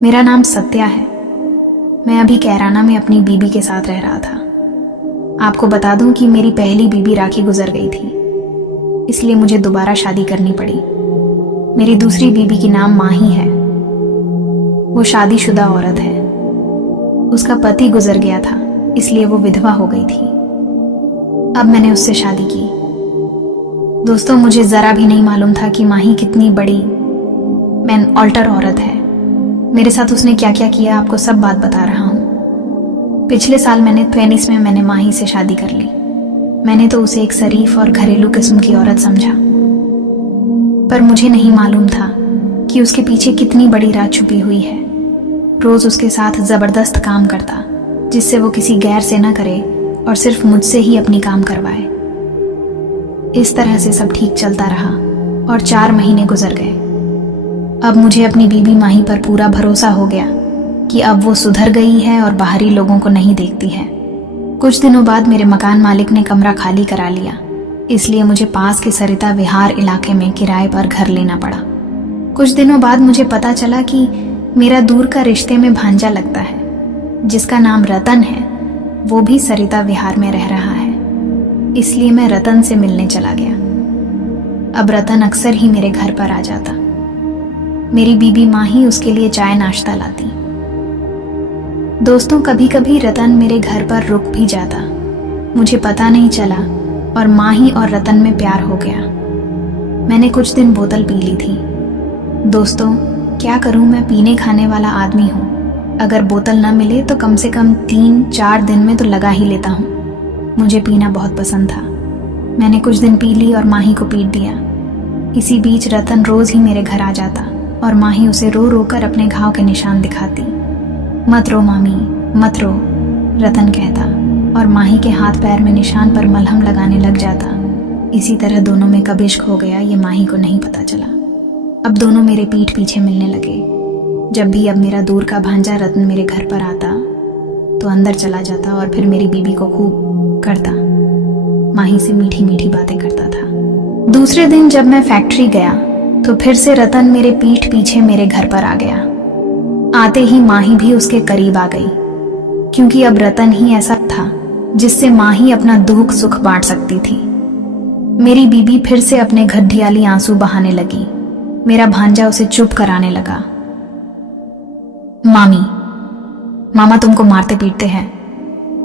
मेरा नाम सत्या है। मैं अभी कैराना में अपनी बीबी के साथ रह रहा था। आपको बता दूं कि मेरी पहली बीबी राखी गुजर गई थी, इसलिए मुझे दोबारा शादी करनी पड़ी। मेरी दूसरी बीबी की नाम माही है। वो शादीशुदा औरत है। उसका पति गुजर गया था, इसलिए वो विधवा हो गई थी। अब मैंने उससे शादी की। दोस्तों, मुझे जरा भी नहीं मालूम था कि माही कितनी बड़ी मैन ऑल्टर औरत है। मेरे साथ उसने क्या क्या किया आपको सब बात बता रहा हूँ। पिछले साल मैंने 20s में मैंने माही से शादी कर ली। मैंने तो उसे एक शरीफ और घरेलू किस्म की औरत समझा, पर मुझे नहीं मालूम था कि उसके पीछे कितनी बड़ी राज छुपी हुई है। रोज उसके साथ जबरदस्त काम करता, जिससे वो किसी गैर से न करे और सिर्फ मुझसे ही अपनी काम करवाए। इस तरह से सब ठीक चलता रहा और 4 महीने गुजर गए। अब मुझे अपनी बीबी माही पर पूरा भरोसा हो गया कि अब वो सुधर गई है और बाहरी लोगों को नहीं देखती है। कुछ दिनों बाद मेरे मकान मालिक ने कमरा खाली करा लिया, इसलिए मुझे पास के सरिता विहार इलाके में किराए पर घर लेना पड़ा। कुछ दिनों बाद मुझे पता चला कि मेरा दूर का रिश्ते में भांजा लगता है, जिसका नाम रतन है। वो भी सरिता विहार में रह रहा है, इसलिए मैं रतन से मिलने चला गया। अब रतन अक्सर ही मेरे घर पर आ जाता। मेरी बीबी माही उसके लिए चाय नाश्ता लाती। दोस्तों, कभी कभी रतन मेरे घर पर रुक भी जाता। मुझे पता नहीं चला और माही और रतन में प्यार हो गया। मैंने कुछ दिन बोतल पी ली थी। दोस्तों, क्या करूं, मैं पीने खाने वाला आदमी हूं। अगर बोतल ना मिले तो कम से कम 3-4 दिन में तो लगा ही लेता हूं। मुझे पीना बहुत पसंद था। मैंने कुछ दिन पी ली और माही को पीट दिया। इसी बीच रतन रोज ही मेरे घर आ जाता और माही उसे रो रो कर अपने घाव के निशान दिखाती। मत रो मामी, मत रो, रतन कहता और माही के हाथ पैर में निशान पर मलहम लगाने लग जाता। इसी तरह दोनों में कब इश्क हो गया ये माही को नहीं पता चला। अब दोनों मेरे पीठ पीछे मिलने लगे। जब भी अब मेरा दूर का भांजा रतन मेरे घर पर आता तो अंदर चला जाता और फिर मेरी बीबी को खूब करता, माही से मीठी मीठी बातें करता था। दूसरे दिन जब मैं फैक्ट्री गया तो फिर से रतन मेरे पीठ पीछे मेरे घर पर आ गया। आते ही माही भी उसके करीब आ गई, क्योंकि अब रतन ही ऐसा था जिससे माही अपना दुख सुख बांट सकती थी। मेरी बीबी फिर से अपने घटियाली आंसू बहाने लगी। मेरा भांजा उसे चुप कराने लगा। मामी, मामा तुमको मारते पीटते हैं,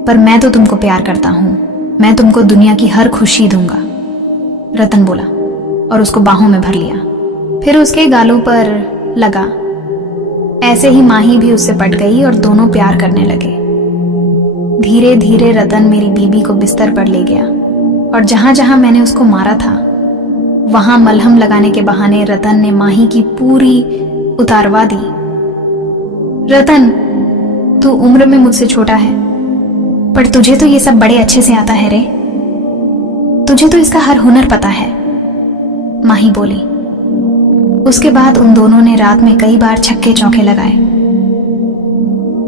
पर मैं तो तुमको प्यार करता हूं। मैं तुमको दुनिया की हर खुशी दूंगा, रतन बोला और उसको बाहों में भर लिया। फिर उसके गालों पर लगा। ऐसे ही माही भी उससे पट गई और दोनों प्यार करने लगे। धीरे धीरे रतन मेरी बीबी को बिस्तर पर ले गया और जहां जहां मैंने उसको मारा था वहां मलहम लगाने के बहाने रतन ने माही की पूरी उतारवा दी। रतन, तू उम्र में मुझसे छोटा है, पर तुझे तो ये सब बड़े अच्छे से आता है रे। तुझे तो इसका हर हुनर पता है, माही बोली। उसके बाद उन दोनों ने रात में कई बार छक्के चौके लगाए।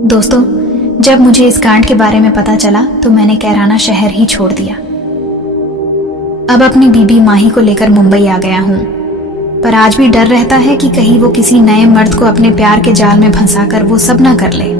दोस्तों, जब मुझे इस कांड के बारे में पता चला तो मैंने कैराना शहर ही छोड़ दिया। अब अपनी बीबी माही को लेकर मुंबई आ गया हूं, पर आज भी डर रहता है कि कहीं वो किसी नए मर्द को अपने प्यार के जाल में फंसाकर वो सब ना कर ले।